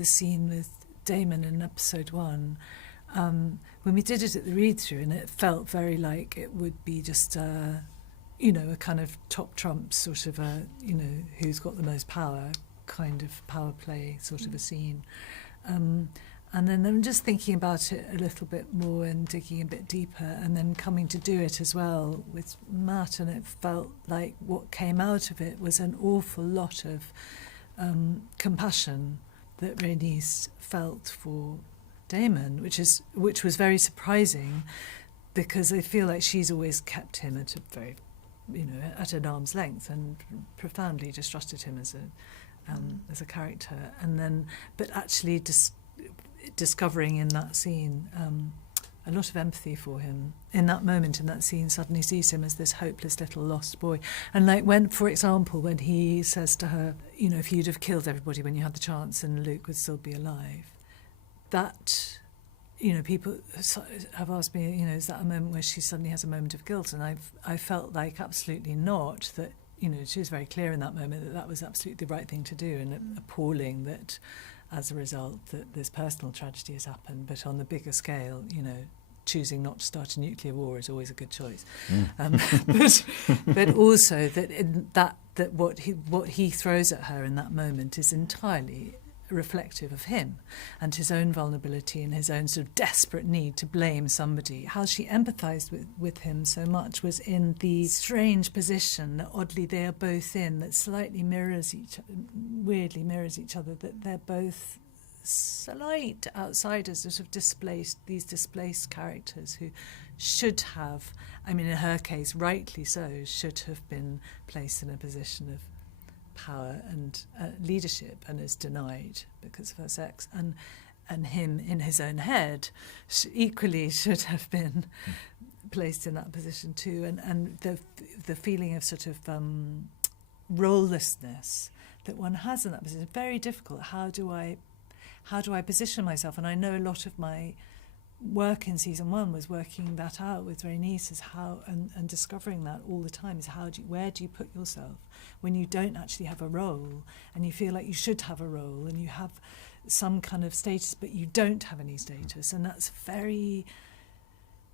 the scene with Daemon in episode 1, when we did it at the read-through, and it felt very like it would be just a kind of top trump sort of a, who's got the most power kind of power play sort of a scene. And then I'm just thinking about it a little bit more and digging a bit deeper, and then coming to do it as well with Matt, and it felt like what came out of it was an awful lot of compassion that Rhaenys felt for Daemon, which was very surprising, because I feel like she's always kept him at a very, at an arm's length, and profoundly distrusted him as a character. And then, but actually discovering in that scene a lot of empathy for him in that moment, in that scene, suddenly sees him as this hopeless little lost boy. And like when, for example, when he says to her, if you'd have killed everybody when you had the chance and Luke would still be alive, that, people have asked me, is that a moment where she suddenly has a moment of guilt? And I felt like absolutely not, that, she was very clear in that moment that that was absolutely the right thing to do, and appalling that as a result that this personal tragedy has happened. But on the bigger scale, choosing not to start a nuclear war is always a good choice. But also that what he throws at her in that moment is entirely reflective of him and his own vulnerability and his own sort of desperate need to blame somebody. How she empathised with him so much was in the strange position that oddly they are both in, that slightly weirdly mirrors each other, that they're both slight outsiders, sort of displaced characters who should have, in her case, rightly so, should have been placed in a position of power and leadership, and is denied because of her sex, and him in his own head equally should have been placed in that position too, and the feeling of sort of role-lessness that one has in that position is very difficult. How do I position myself? And I know a lot of my work in season 1 was working that out with Rhaenys, is how, and discovering that all the time, is where do you put yourself when you don't actually have a role, and you feel like you should have a role, and you have some kind of status, but you don't have any status. And that's a very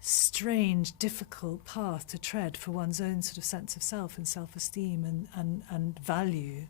strange, difficult path to tread for one's own sort of sense of self and self-esteem and value.